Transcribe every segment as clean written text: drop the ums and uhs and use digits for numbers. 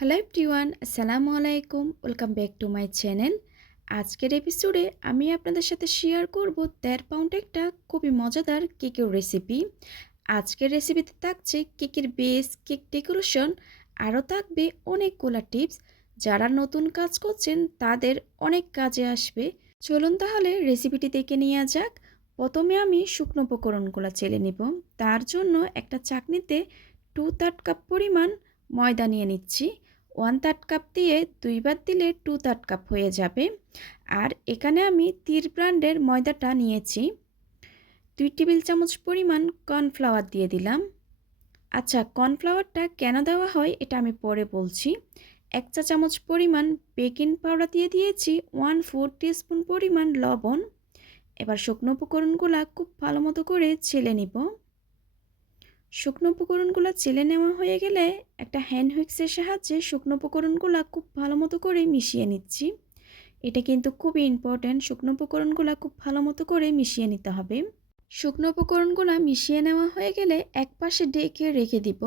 Hello everyone, আসসালামু আলাইকুম। Welcome back to my channel. আজকের এপিসোডে আমি আপনাদের সাথে শেয়ার করব 1.5 পাউন্ড একটা খুবই মজাদার কেকের রেসিপি। আজকের রেসিপিতে থাকছে কেকের বেস, কেক ডেকোরেশন, আরও থাকবে অনেকগুলো টিপস যারা নতুন কাজ করছেন তাদের অনেক কাজে আসবে। চলুন তাহলে রেসিপিটি দেখে নেওয়া যাক। প্রথমে আমি শুকনো উপকরণগুলো চেলে নিব। তার জন্য একটা চাকনিতে 2/3 কাপ পরিমাণ ময়দা নিয়ে নিচ্ছি। 1/3 কাপ দিয়ে দুইবার দিলে 2/3 কাপ হয়ে যাবে। আর এখানে আমি তীর ব্র্যান্ডের ময়দাটা নিয়েছি। 2 টেবিল চামচ পরিমাণ কর্নফ্লাওয়ার দিয়ে দিলাম। আচ্ছা, কর্নফ্লাওয়ারটা কেন দেওয়া হয় এটা আমি পরে বলছি। 1 চা চামচ পরিমাণ বেকিং পাউডার দিয়ে দিয়েছি, 1/4 টিস্পুন পরিমাণ লবণ। এবার শুকনো উপকরণগুলো খুব ভালো মতো করে চেলে নিব। শুকনো উপকরণগুলো চেলে নেওয়া হয়ে গেলে একটা হ্যান্ড হুইক্সের সাহায্যে শুকনো উপকরণগুলো খুব ভালো মতো করে মিশিয়ে নিচ্ছি। এটা কিন্তু খুবই ইম্পর্ট্যান্ট, শুকনো উপকরণগুলো খুব ভালো মতো করে মিশিয়ে নিতে হবে। শুকনো উপকরণগুলো মিশিয়ে নেওয়া হয়ে গেলে এক পাশে ঢেকে রেখে দিব।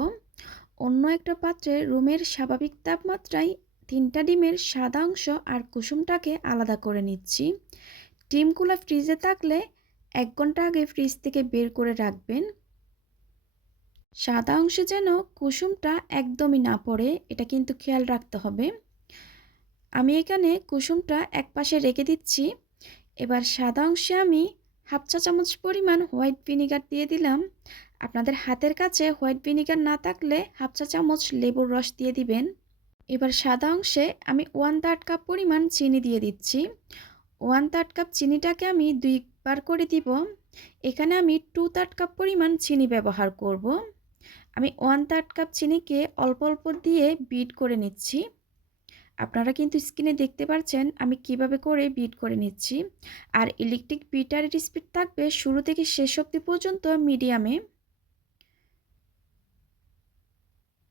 অন্য একটা পাত্রে রুমের স্বাভাবিক তাপমাত্রায় 3টা ডিমের সাদা অংশ আর কুসুমটাকে আলাদা করে নিচ্ছি। ডিমগুলো ফ্রিজে থাকলে 1 ঘন্টা আগে ফ্রিজ থেকে বের করে রাখবেন। সাদা অংশে যেন কুসুমটা একদমই না পড়ে, এটা কিন্তু খেয়াল রাখতে হবে। আমি এখানে কুসুমটা এক পাশে রেখে দিচ্ছি। এবার সাদা অংশে আমি 1/2 চা চামচ পরিমাণ হোয়াইট ভিনিগার দিয়ে দিলাম। আপনাদের হাতের কাছে হোয়াইট ভিনিগার না থাকলে 1/2 চা চামচ লেবুর রস দিয়ে দিবেন। এবার সাদা অংশে আমি 1/3 কাপ পরিমাণ চিনি দিয়ে দিচ্ছি। 1/3 কাপ চিনিটাকে আমি 2 বার করে দিব। এখানে আমি 2/3 কাপ পরিমাণ চিনি ব্যবহার করব। আমি 1/3 কাপ চিনিকে অল্প অল্প দিয়ে বিট করে নিচ্ছি। আপনারা কিন্তু স্ক্রিনে দেখতে পাচ্ছেন আমি কিভাবে করে বিট করে নিচ্ছি। আর ইলেকট্রিক বিটারের স্পিড থাকবে শুরু থেকে শেষ অবধি পর্যন্ত মিডিয়ামে।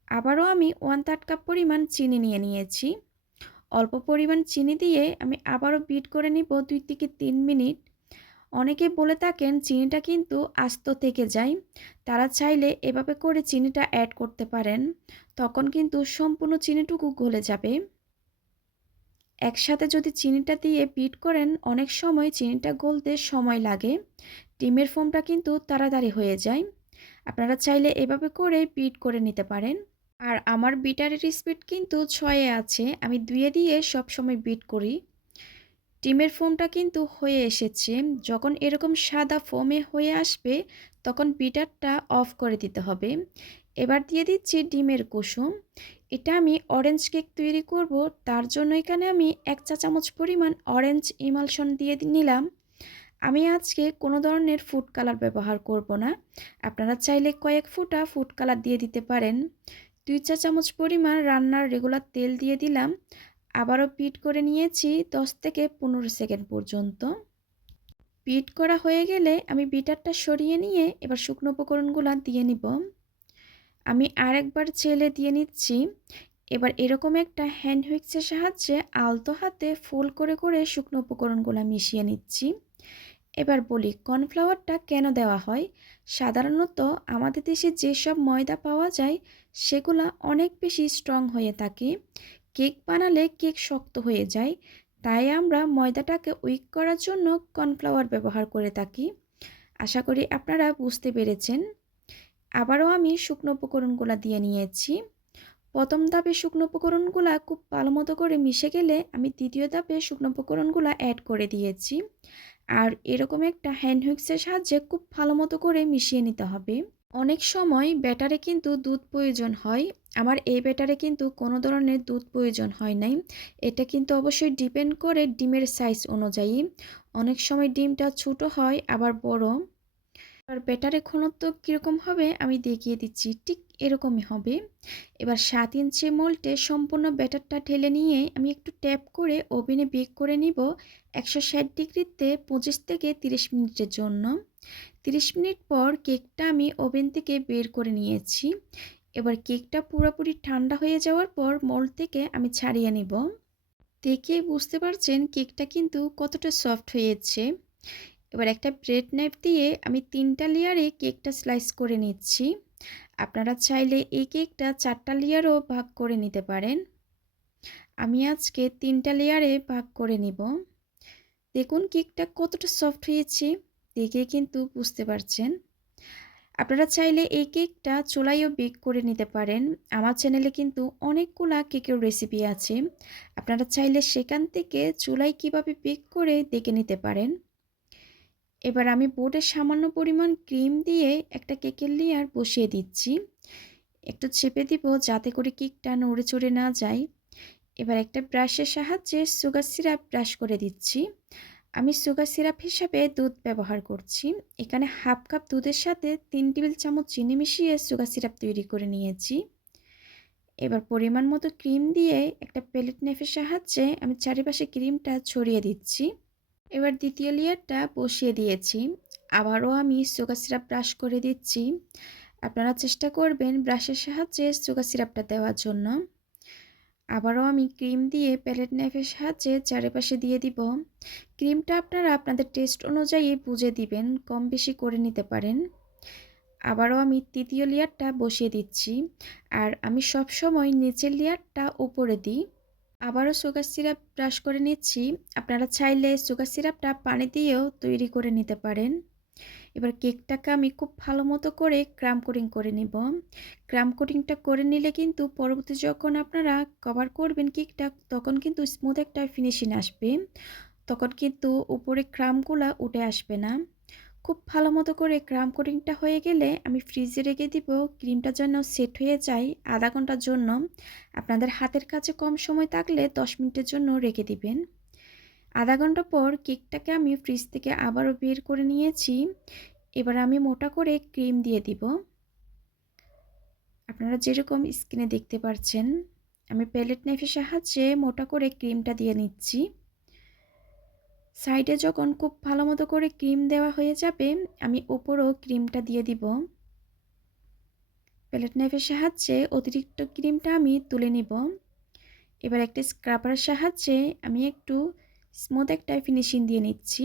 আবারও আমি 1/3 কাপ পরিমাণ চিনি নিয়ে নিয়েছি। অল্প পরিমাণ চিনি দিয়ে আমি আবারও বিট করে নিব 2 থেকে 3 মিনিট। অনেকে বলে থাকেন চিনিটা কিন্তু আস্ত থেকে যায়, তারা চাইলে এভাবে করে চিনিটা অ্যাড করতে পারেন, তখন কিন্তু সম্পূর্ণ চিনিটুকু গলে যাবে। একসাথে যদি চিনিটা দিয়ে বিট করেন অনেক সময় চিনিটা গলতে সময় লাগে, ডিমের ফোমটা কিন্তু তাড়াতাড়ি হয়ে যায়। আপনারা চাইলে এভাবে করে বিট করে নিতে পারেন। আর আমার বিটারের স্পিড কিন্তু 6-এ আছে, আমি 2-এ দিয়ে সবসময় বিট করি। ডিমের ফোমটা কিন্তু হয়ে এসেছে। যখন এরকম সাদা ফোমে হয়ে আসবে তখন বিটারটা অফ করে দিতে হবে। এবার দিয়ে দিচ্ছি ডিমের কুসুম। এটা আমি অরেঞ্জ কেক তৈরি করব, তার জন্য এখানে আমি 1 চা চামচ পরিমাণ অরেঞ্জ ইমালশন দিয়ে নিলাম। আমি আজকে কোনো ধরনের ফুড কালার ব্যবহার করব না, আপনারা চাইলে কয়েক ফোঁটা ফুড কালার দিয়ে দিতে পারেন। 2 চা চামচ পরিমাণ রান্নার রেগুলার তেল দিয়ে দিলাম। আবারও বিট করে নিয়েছি 10 থেকে 15 সেকেন্ড পর্যন্ত। বিট করা হয়ে গেলে আমি বিটারটা সরিয়ে নিয়ে এবার শুকনো উপকরণগুলো দিয়ে নিব। আমি আরেকবার চেলে দিয়ে নিচ্ছি। এবার এরকম একটা হ্যান্ড হুইক্সের সাহায্যে আলতো হাতে ফোল্ড করে করে শুকনো উপকরণগুলো মিশিয়ে নিচ্ছি। এবার বলি কর্নফ্লাওয়ারটা কেন দেওয়া হয়। সাধারণত আমাদের দেশে যেসব ময়দা পাওয়া যায় সেগুলো অনেক বেশি স্ট্রং হয়ে থাকে, কেক বানালে কেক শক্ত হয়ে যায়, তাই আমরা ময়দাটাকে উইক করার জন্য কর্নফ্লাওয়ার ব্যবহার করে থাকি। আশা করি আপনারা বুঝতে পেরেছেন। আবারও আমি শুকনো উপকরণগুলো দিয়ে নিয়েছি। প্রথম ধাপে শুকনো উপকরণগুলো খুব ভালো মতো করে মিশে গেলে আমি দ্বিতীয় ধাপে শুকনো উপকরণগুলো অ্যাড করে দিয়েছি। আর এরকম একটা হ্যান্ড হুইক্সের সাহায্যে খুব ভালো মতো করে মিশিয়ে নিতে হবে। অনেক সময় ব্যাটারে কিন্তু দুধ প্রয়োজন হয়, আমার এই ব্যাটারে কিন্তু কোনো ধরনের দুধ প্রয়োজন হয় নাই। এটা কিন্তু অবশ্যই ডিপেন্ড করে ডিমের সাইজ অনুযায়ী, অনেক সময় ডিমটা ছোট হয় আবার বড়। আর ব্যাটারের ঘনত্ব কীরকম হবে আমি দেখিয়ে দিচ্ছি, ঠিক এরকমই হবে। এবার 7 ইঞ্চি মোল্ডে সম্পূর্ণ ব্যাটারটা ঢেলে নিয়ে আমি একটু ট্যাপ করে ওভেনে বেক করে নিব 160 ডিগ্রিতে 25 থেকে 30 মিনিটের জন্য। 30 মিনিট পর কেকটা আমি ওভেন থেকে বের করে নিয়েছি। এবার কেকটা পুরোপুরি ঠান্ডা হয়ে যাওয়ার পর মোল্ড থেকে আমি ছাড়িয়ে নিব। দেখে বুঝতে পারছেন কেকটা কিন্তু কতটা সফট হয়েছে। এবার একটা ব্রেড নাইফ দিয়ে আমি 3টা লেয়ারে কেকটা স্লাইস করে নিচ্ছি। আপনারা চাইলে এই কেকটা 4টা লেয়ারও ভাগ করে নিতে পারেন। আমি আজকে 3টা লেয়ারে ভাগ করে নিব। দেখুন কেকটা কতটা সফট হয়েছে, দেখে কিন্তু বুঝতে পারছেন। আপনারা চাইলে এই কেকটা চুলায়ও বেক করে নিতে পারেন। আমার চ্যানেলে কিন্তু অনেকগুলা কেকের রেসিপি আছে। আপনারা চাইলে সেখান থেকে চুলায় কিভাবে বেক করে দেখে নিতে পারেন। এবার আমি বোর্ডে সামান্য পরিমাণ ক্রিম দিয়ে একটা কেকের লেয়ার বসিয়ে দিচ্ছি। একটু চেপে দিব যাতে করে কেকটা নড়ে চড়ে না যায়। এবার একটা ব্রাশের সাহায্যে সুগার সিরাপ ব্রাশ করে দিচ্ছি। আমি সুগার সিরাপ হিসাবে দুধ ব্যবহার করছি। এখানে হাফ কাপ দুধের সাথে 3 টেবিল চামচ চিনি মিশিয়ে সুগার সিরাপ তৈরি করে নিয়েছি। এবার পরিমাণ মতো ক্রিম দিয়ে একটা প্যালেট নাইফের সাহায্যে আমি চারিপাশে ক্রিমটা ছড়িয়ে দিচ্ছি। এবার দ্বিতীয় লেয়ারটা বসিয়ে দিয়েছি। আবারও আমি সুগার সিরাপ ব্রাশ করে দিচ্ছি। আপনারা চেষ্টা করবেন ব্রাশের সাহায্যে সুগার সিরাপটা দেওয়ার জন্য। আবারও আমি ক্রিম দিয়ে প্যালেট নাইফের সাহায্যে চারিপাশে দিয়ে দিব। ক্রিমটা আপনারা আপনাদের টেস্ট অনুযায়ী বুঝে দিবেন, কম বেশি করে নিতে পারেন। আবারও আমি তৃতীয় লেয়ারটা বসিয়ে দিচ্ছি, আর আমি সব সময় নিচের লেয়ারটা উপরে দিই। আবারও সুগার সিরাপ ব্রাশ করে নিচ্ছি। আপনারা চাইলে সুগার সিরাপটা পানি দিয়েও তৈরি করে নিতে পারেন। এবার কেকটাকে আমি খুব ভালো মতো করে ক্রাম কোটিং করে নিব। ক্রাম কোটিংটা করে নিলে কিন্তু পরবর্তী যখন আপনারা কভার করবেন কেকটা, তখন কিন্তু স্মুথ একটা ফিনিশিং আসবে। তখন কিন্তু উপরে ক্রামগুলো উঠে আসবে না। খুব ভালো মতো করে ক্রাম কোটিংটা হয়ে গেলে আমি ফ্রিজে রেখে দিব, ক্রিমটা যেন সেট হয়ে যায় আধা ঘন্টার জন্য। আপনাদের হাতের কাছে কম সময় থাকলে 10 মিনিটের জন্য রেখে দিবেন। আধা ঘন্টা পর কেকটাকে আমি ফ্রিজ থেকে আবারও বের করে নিয়েছি। এবার আমি মোটা করে ক্রিম দিয়ে দিব। আপনারা যেরকম স্ক্রিনে দেখতে পাচ্ছেন, আমি প্যালেট নাইফের সাহায্যে মোটা করে ক্রিমটা দিয়ে নিচ্ছি। সাইডে যখন খুব ভালো মতো করে ক্রিম দেওয়া হয়ে যাবে, আমি উপরও ক্রিমটা দিয়ে দিব। প্যালেট নাইফের সাহায্যে অতিরিক্ত ক্রিমটা আমি তুলে নিব। এবার একটা স্ক্রাবারের সাহায্যে আমি একটু স্মুথ একটা ফিনিশিং দিয়ে নিচ্ছি।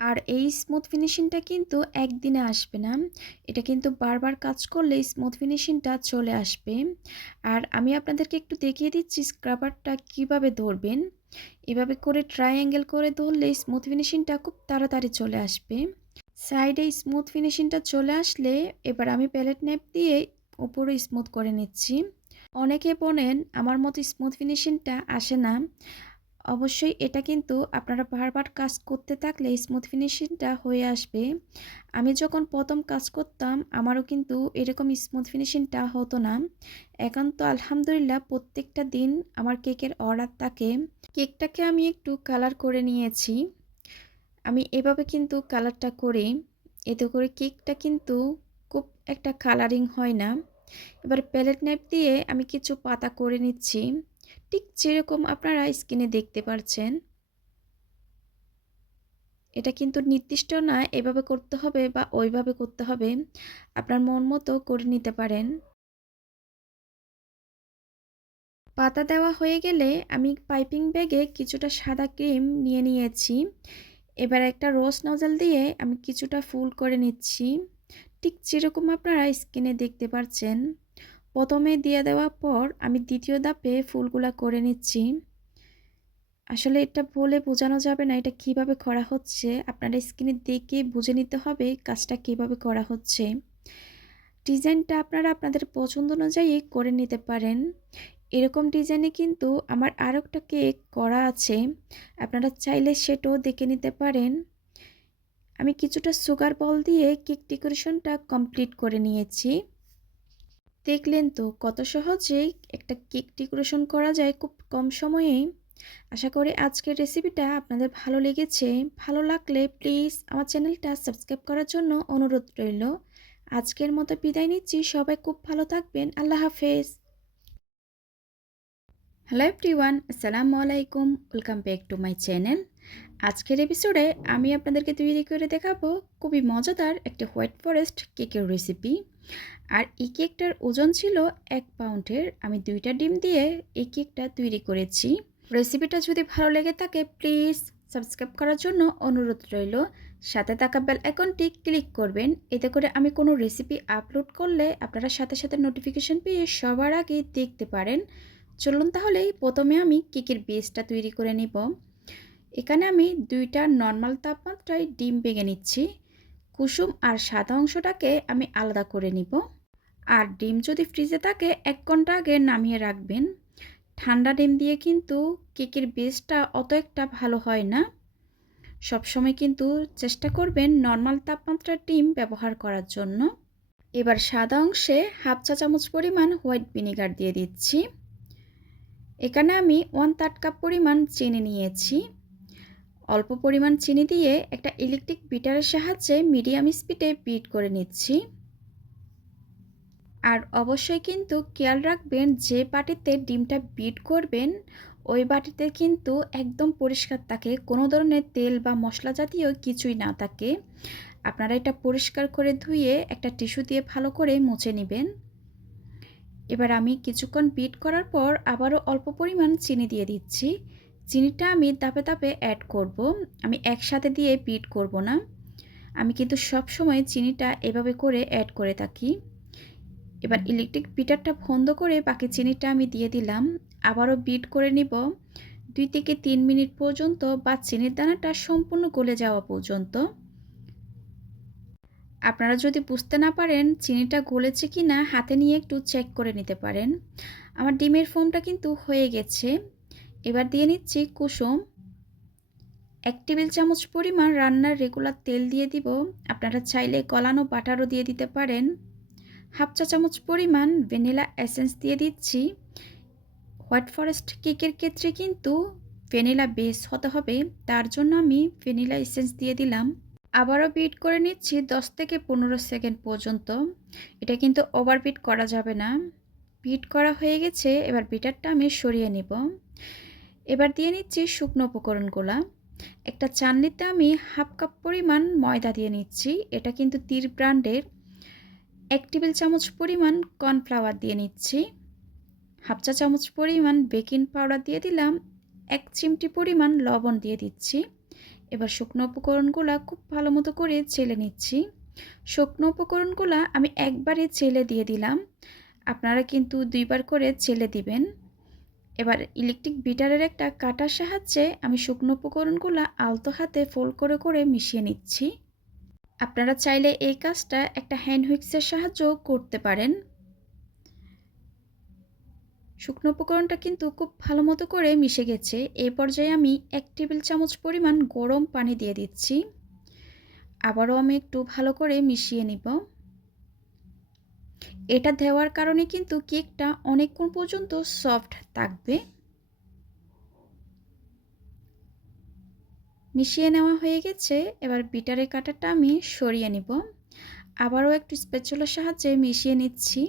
আর এই স্মুথ ফিনিশিংটা কিন্তু একদিনে আসবে না, এটা কিন্তু বারবার কাজ করলে স্মুথ ফিনিশিংটা চলে আসবে। আর আমি আপনাদেরকে একটু দেখিয়ে দিচ্ছি স্ক্রাবারটা কিভাবে ধরবেন। এভাবে করে ট্রায়াঙ্গেল করে ধরলে স্মুথ ফিনিশিংটা খুব তাড়াতাড়ি চলে আসবে। সাইডে স্মুথ ফিনিশিংটা চলে আসলে এবার আমি প্যালেট নাইফ দিয়ে উপরে স্মুথ করে নিচ্ছি। অনেকে বলেন আমার মতো স্মুথ ফিনিশিংটা আসে না। অবশ্যই এটা কিন্তু আপনারা বারবার কাজ করতে থাকলে স্মুথ ফিনিশিংটা হয়ে আসবে। আমি যখন প্রথম কাজ করতাম আমারও কিন্তু এরকম স্মুথ ফিনিশিংটা হতো না। এখন তো আলহামদুলিল্লাহ প্রত্যেকটা দিন আমার কেকের অর্ডার থাকে। কেকটাকে আমি একটু কালার করে নিয়েছি। আমি এভাবে কিন্তু কালারটা করি, এতে করে কেকটা কিন্তু খুব একটা কালারিং হয় না। এবার প্যালেট নাইফ দিয়ে আমি কিছু পাতা করে নিচ্ছি, ঠিক যেরকম আপনারা স্ক্রিনে দেখতে পাচ্ছেন। এটা কিন্তু নির্দিষ্ট না এভাবে করতে হবে বা ওইভাবে করতে হবে, আপনার মন মতো করে নিতে পারেন। পাতা দেওয়া হয়ে গেলে আমি পাইপিং ব্যাগে কিছুটা সাদা ক্রিম নিয়ে নিয়েছি। এবার একটা রোজ নজল দিয়ে আমি কিছুটা ফুল করে নিচ্ছি, ঠিক যেরকম আপনারা স্ক্রিনে দেখতে পাচ্ছেন। প্রথমে দিয়ে দেওয়ার পর আমি দ্বিতীয় ধাপে ফুলগুলা করে নিচ্ছি। আসলে এটা বলে বোঝানো যাবে না এটা কিভাবে করা হচ্ছে, আপনারা স্ক্রিনে দেখে বুঝে নিতে হবে কাজটা কিভাবে করা হচ্ছে। ডিজাইনটা আপনারা আপনাদের পছন্দ অনুযায়ী করে নিতে পারেন। এরকম ডিজাইনে কিন্তু আমার আরও একটা কেক করা আছে, আপনারা চাইলে সেটাও দেখে নিতে পারেন। আমি কিছুটা সুগার বল দিয়ে কেক ডেকোরেশনটা কমপ্লিট করে নিয়েছি। দেখলেন তো কত সহজেই একটা কেক ডেকোরেশন করা যায় খুব কম সময়েই। আশা করি আজকের রেসিপিটা আপনাদের ভালো লেগেছে। ভালো লাগলে প্লিজ আমার চ্যানেলটা সাবস্ক্রাইব করার জন্য অনুরোধ রইল। আজকের মতো বিদায় নিচ্ছি, সবাই খুব ভালো থাকবেন। আল্লাহ হাফেজ। হ্যালো এভরিওয়ান, আসসালামু আলাইকুম, welcome back to my channel. আজকের এপিসোডে আমি আপনাদেরকে তৈরি করে দেখাবো খুবই মজাদার একটা হোয়াইট ফরেস্ট কেকের রেসিপি। আর এই কেকটার ওজন ছিল 1 পাউন্ডের। আমি 2টা ডিম দিয়ে এই কেকটা তৈরি করেছি। রেসিপিটা যদি ভালো লেগে থাকে প্লিজ সাবস্ক্রাইব করার জন্য অনুরোধ রইল। সাথে থাকা বেল আইকনটি ক্লিক করবেন। এতে করে আমি কোনো রেসিপি আপলোড করলে আপনারা সাথে সাথে নোটিফিকেশন পেয়ে সবার আগে দেখতে পারেন। চলুন তাহলে প্রথমে আমি কেকের বেসটা তৈরি করে নিব। এখানে আমি 2টা নর্মাল তাপমাত্রায় ডিম ভেঙে নিচ্ছি। কুসুম আর সাদা অংশটাকে আমি আলাদা করে নিব। আর ডিম যদি ফ্রিজে থাকে 1 ঘন্টা আগে নামিয়ে রাখবেন। ঠান্ডা ডিম দিয়ে কিন্তু কেকের বেসটা অত একটা ভালো হয় না। সবসময় কিন্তু চেষ্টা করবেন নর্মাল তাপমাত্রার ডিম ব্যবহার করার জন্য। এবার সাদা অংশে হাফ চা চামচ পরিমাণ হোয়াইট ভিনেগার দিয়ে দিচ্ছি। এখানে আমি 1/3 কাপ পরিমাণ চিনি নিয়েছি। অল্প পরিমাণ চিনি দিয়ে একটা ইলেকট্রিক বিটারের সাহায্যে মিডিয়াম স্পিডে বিট করে নিচ্ছি। আর অবশ্যই কিন্তু খেয়াল রাখবেন যে বাটিতে ডিমটা বিট করবেন ওই বাটিতে কিন্তু একদম পরিষ্কার থাকে, কোনো ধরনের তেল বা মশলা জাতীয় কিছুই না থাকে। আপনারা এটা পরিষ্কার করে ধুয়ে একটা টিস্যু দিয়ে ভালো করে মুছে নেবেন। এবার আমি কিছুক্ষণ বিট করার পর আবারও অল্প পরিমাণ চিনি দিয়ে দিচ্ছি। চিনিটা আমি ধাপে ধাপে অ্যাড করব, আমি একসাথে দিয়ে বিট করব না। আমি কিন্তু সব সময় চিনিটা এভাবে করে অ্যাড করে থাকি। এবার ইলেকট্রিক বিটারটা বন্ধ করে বাকি চিনিটা আমি দিয়ে দিলাম। আবারও বিট করে নিব 2 থেকে 3 মিনিট পর্যন্ত বা চিনির দানাটা সম্পূর্ণ গলে যাওয়া পর্যন্ত। আপনারা যদি বুঝতে না পারেন চিনিটা গলেছে কি না হাতে নিয়ে একটু চেক করে নিতে পারেন। আমার ডিমের ফোমটা কিন্তু হয়ে গেছে। এবার দিয়ে নিচ্ছি কুসুম। 1 টেবিল চামচ পরিমাণ রান্নার রেগুলার তেল দিয়ে দিব। আপনারা চাইলে গলানো বাটারও দিয়ে দিতে পারেন। হাফ চা চামচ পরিমাণ ভ্যানিলা এসেন্স দিয়ে দিচ্ছি। হোয়াইট ফরেস্ট কেকের ক্ষেত্রে কিন্তু ভ্যানিলা বেস হতে হবে, তার জন্য আমি ভ্যানিলা এসেন্স দিয়ে দিলাম। আবারও বিট করে নিচ্ছি 10 থেকে 15 সেকেন্ড পর্যন্ত। এটা কিন্তু ওভার বিট করা যাবে না। বিট করা হয়ে গেছে, এবার বিটারটা আমি সরিয়ে নিব। এবার দিয়ে নিচ্ছি শুকনো উপকরণগুলা। একটা চালনিতে আমি হাফ কাপ পরিমাণ ময়দা দিয়ে নিচ্ছি, এটা কিন্তু তীর ব্র্যান্ডের। 1 টেবিল চামচ পরিমাণ কর্নফ্লাওয়ার দিয়ে নিচ্ছি। হাফ চা চামচ পরিমাণ বেকিং পাউডার দিয়ে দিলাম। 1 চিমটি পরিমাণ লবণ দিয়ে দিচ্ছি। এবার শুকনো উপকরণগুলো খুব ভালো মতো করে চেলে নিচ্ছি। শুকনো উপকরণগুলো আমি একবারে চেলে দিয়ে দিলাম, আপনারা কিন্তু 2বার করে চেলে দিবেন। এবার ইলেকট্রিক বিটারের একটা কাটার সাহায্যে আমি শুকনো উপকরণগুলো আলতো হাতে ফোল্ড করে করে মিশিয়ে নিচ্ছি। আপনারা চাইলে এই কাজটা একটা হ্যান্ড হুইক্সের সাহায্যেও করতে পারেন। শুকনো উপকরণটা কিন্তু খুব ভালো মতো করে মিশে গেছে। এই পর্যায়ে আমি 1 টেবিল চামচ পরিমাণ গরম পানি দিয়ে দিচ্ছি। আবারও আমি একটু ভালো করে মিশিয়ে নিব। এটা দেওয়ার কারণে কিন্তু কেকটা অনেকক্ষণ পর্যন্ত সফট থাকবে। মিশিয়ে নেওয়া হয়ে গেছে, এবার বিটারের কাঁটাটা আমি সরিয়ে নিব। আবারও একটু স্প্যাচুলার সাহায্যে মিশিয়ে নিচ্ছি।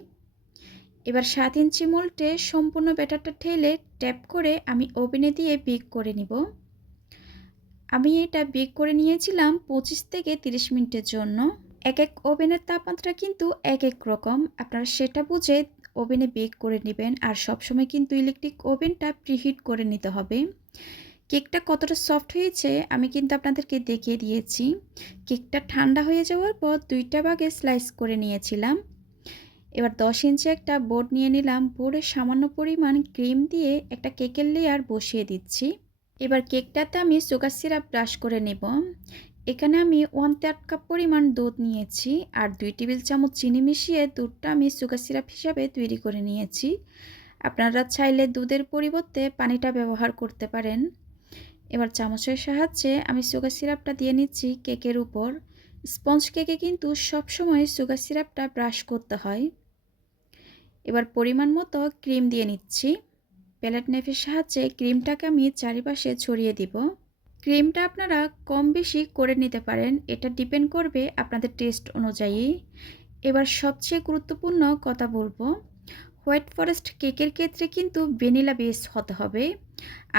এবার 7 ইঞ্চি মোল্ডে সম্পূর্ণ ব্যাটারটা ঢেলে ট্যাপ করে আমি ওভেনে দিয়ে বেক করে নিব। আমি এটা বেক করে নিয়েছিলাম 25 থেকে 30 মিনিটের জন্য। এক এক ওভেনের তাপমাত্রা কিন্তু এক এক রকম, আপনারা সেটা বুঝে ওভেনে বেক করে নেবেন। আর সবসময় কিন্তু ইলেকট্রিক ওভেনটা প্রিহিট করে নিতে হবে। কেকটা কতটা সফট হয়েছে আমি কিন্তু আপনাদেরকে দেখিয়ে দিয়েছি। কেকটা ঠান্ডা হয়ে যাওয়ার পর 2টা ভাগে স্লাইস করে নিয়েছিলাম। এবার 10 ইঞ্চি একটা বোর্ড নিয়ে নিলাম। বোর্ডে সামান্য পরিমাণ ক্রিম দিয়ে একটা কেকের লেয়ার বসিয়ে দিচ্ছি। এবার কেকটাতে আমি সুগার সিরাপ ব্রাশ করে নেব। এখানে আমি 1/3 কাপ পরিমাণ দুধ নিয়েছি আর 2 টেবিল চামচ চিনি মিশিয়ে দুধটা আমি সুগার সিরাপ হিসাবে তৈরি করে নিয়েছি। আপনারা চাইলে দুধের পরিবর্তে পানিটা ব্যবহার করতে পারেন। এবার চামচের সাহায্যে আমি সুগার সিরাপটা দিয়ে নিচ্ছি কেকের উপর। স্পঞ্জ কেকে কিন্তু সবসময় সুগার সিরাপটা ব্রাশ করতে হয়। এবার পরিমাণ মতো ক্রিম দিয়ে নিচ্ছি। প্যালেট নাইফের সাহায্যে ক্রিমটাকে আমি চারিপাশে ছড়িয়ে দিব। ক্রিমটা আপনারা কম বেশি করে নিতে পারেন, এটা ডিপেন্ড করবে আপনাদের টেস্ট অনুযায়ী। এবার সবচেয়ে গুরুত্বপূর্ণ কথা বলবো, হোয়াইট ফরেস্ট কেকের ক্ষেত্রে কিন্তু ভ্যানিলা বেস হতে হবে।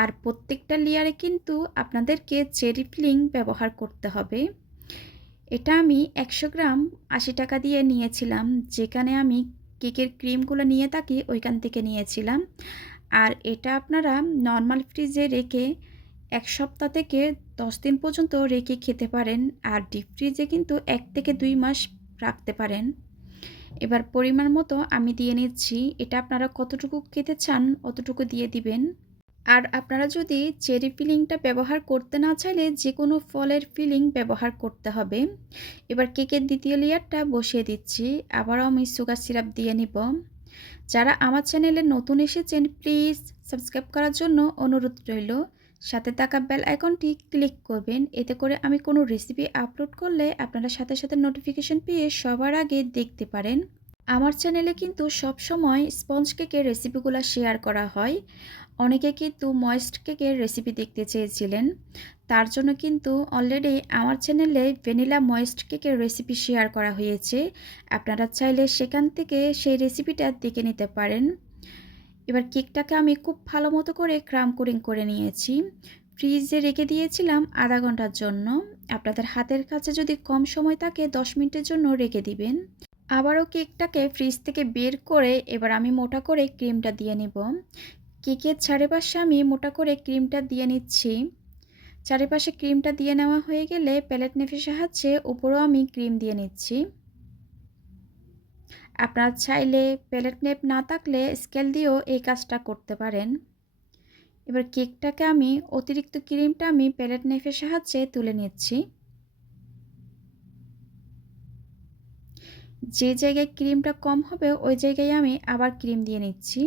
আর প্রত্যেকটা লেয়ারে কিন্তু আপনাদেরকে চেরি ফিলিং ব্যবহার করতে হবে। এটা আমি 100 গ্রাম 80 টাকা দিয়ে নিয়েছিলাম, যেখানে আমি কেকের ক্রিমগুলো নিয়ে থাকি ওইখান থেকে নিয়েছিলাম। আর এটা আপনারা নর্মাল ফ্রিজে রেখে ১ সপ্তাহ থেকে ১০ দিন পর্যন্ত রেখে খেতে পারেন। আর ডিপ ফ্রিজে কিন্তু ১ থেকে ২ মাস রাখতে পারেন। এবার পরিমাণ মতো আমি দিয়ে নিচ্ছি। এটা আপনারা কতটুকু খেতে চান অতটুকু দিয়ে দিবেন। আর আপনারা যদি চেরি ফিলিংটা ব্যবহার করতে না চাইলে যেকোনো ফলের ফিলিং ব্যবহার করতে হবে। এবার কেকের দ্বিতীয় লেয়ারটা বসিয়ে দিচ্ছি। আবারও আমি সুগার সিরাপ দিয়ে নিব। যারা আমার চ্যানেলে নতুন এসেছেন প্লিজ সাবস্ক্রাইব করার জন্য অনুরোধ রইল। সাথে থাকা বেল আইকনটি ক্লিক করবেন। এতে করে আমি কোনো রেসিপি আপলোড করলে আপনারা সাথে সাথে নোটিফিকেশন পেয়ে সবার আগে দেখতে পারেন। আমার চ্যানেলে কিন্তু সবসময় স্পঞ্জ কেকের রেসিপিগুলো শেয়ার করা হয়। অনেকে কিন্তু ময়েস্ট কেকের রেসিপি দেখতে চেয়েছিলেন। তার জন্য কিন্তু অলরেডি আমার চ্যানেলে ভ্যানিলা ময়েস্ট কেকের রেসিপি শেয়ার করা হয়েছে। আপনারা চাইলে সেখান থেকে সেই রেসিপিটা দেখে নিতে পারেন। এবার কেকটাকে আমি খুব ভালো মতো করে ক্রাম কোটিং করে নিয়েছি। ফ্রিজে রেখে দিয়েছিলাম আধা ঘন্টার জন্য। আপনাদের হাতের কাছে যদি কম সময় থাকে 10 মিনিটের জন্য রেখে দিবেন। আবারও কেকটাকে ফ্রিজ থেকে বের করে এবার আমি মোটা করে ক্রিমটা দিয়ে নিব। কেকের চারিপাশে আমি মোটা করে ক্রিমটা দিয়ে নিচ্ছি। চারিপাশে ক্রিমটা দিয়ে নেওয়া হয়ে গেলে প্যালেট নাইফের সাহায্যে উপরেও আমি ক্রিম দিয়ে নিচ্ছি। আপনারা চাইলে প্যালেট নাইফ না থাকলে স্কেল দিয়েও এই কাজটা করতে পারেন। এবার কেকটাকে আমি অতিরিক্ত ক্রিমটা আমি প্যালেট নাইফের সাহায্যে তুলে নিচ্ছি। যে জায়গায় ক্রিমটা কম হবে ওই জায়গায় আমি আবার ক্রিম দিয়ে নিচ্ছি।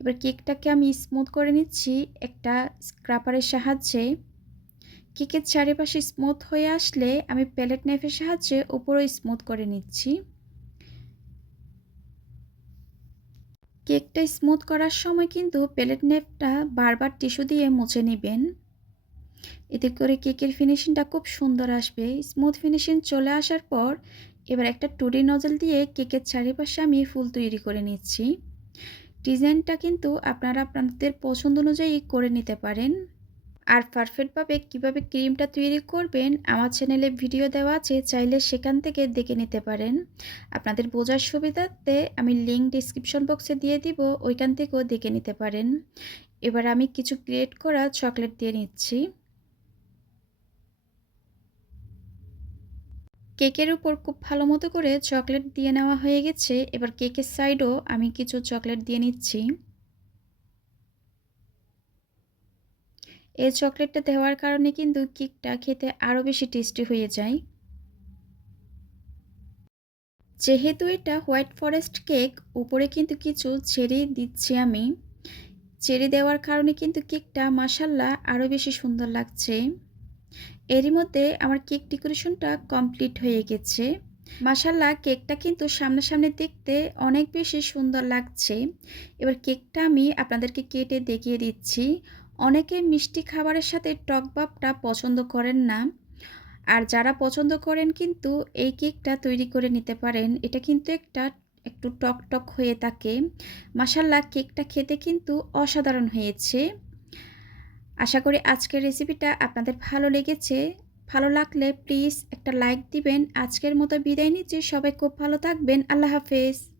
এবার কেকটাকে আমি স্মুথ করে নিচ্ছি একটা স্ক্রাপারের সাহায্যে। কেকের চারিপাশে স্মুথ হয়ে আসলে আমি প্যালেট নাইফের সাহায্যে উপরেও স্মুথ করে নিচ্ছি। কেকটা স্মুথ করার সময় কিন্তু প্যালেট নাইফটা বারবার টিস্যু দিয়ে মুছে নেবেন। এতে করে কেকের ফিনিশিংটা খুব সুন্দর আসবে। স্মুথ ফিনিশিং চলে আসার পর এবার একটা টুডি নজল দিয়ে কেকের চারিপাশে আমি ফুল তৈরি করে নিচ্ছি। ডিজাইনটা কিন্তু আপনারা আপনাদের পছন্দ অনুযায়ী করে নিতে পারেন। আর পারফেক্টভাবে কিভাবে ক্রিমটা তৈরি করবেন আমার চ্যানেলে ভিডিও দেওয়া আছে, চাইলে সেখান থেকে দেখে নিতে পারেন। আপনাদের বোঝার সুবিধার্থে আমি লিঙ্ক ডিসক্রিপশন বক্সে দিয়ে দিব, ওইখান থেকেও দেখে নিতে পারেন। এবার আমি কিছু গ্রেট করা চকলেট দিয়ে নিচ্ছি। কেকের উপর খুব ভালো মতো করে চকলেট দিয়ে নেওয়া হয়ে গেছে। এবার কেকের সাইডও আমি কিছু চকলেট দিয়ে নিচ্ছি। এই চকলেটটা দেওয়ার কারণে কিন্তু কেকটা খেতে আরও বেশি টেস্টি হয়ে যায়। যেহেতু এটা হোয়াইট ফরেস্ট কেক, উপরে কিন্তু কিছু চেরি দিচ্ছি আমি। চেরি দেওয়ার কারণে কিন্তু কেকটা মাশাআল্লাহ আরও বেশি সুন্দর লাগছে। এরই মধ্যে আমার কেক ডেকোরেশনটা কমপ্লিট হয়ে গেছে। মাশাআল্লাহ কেকটা কিন্তু সামনাসামনি দেখতে অনেক বেশি সুন্দর লাগছে। এবার কেকটা আমি আপনাদেরকে কেটে দেখিয়ে দিচ্ছি। অনেকে মিষ্টি খাবারের সাথে টক ভাবটা পছন্দ করেন না। আর যারা পছন্দ করেন কিন্তু এই কেকটা তৈরি করে নিতে পারেন। এটা কিন্তু একটু টক টক হয়ে থাকে। মাশাআল্লাহ কেকটা খেতে কিন্তু অসাধারণ হয়েছে। আশা করি আজকের রেসিপিটা আপনাদের ভালো লেগেছে। ভালো লাগলে প্লিজ একটা লাইক দিবেন। আজকের মতো বিদায় নিচ্ছি। সবাই খুব ভালো থাকবেন। আল্লাহ হাফেজ।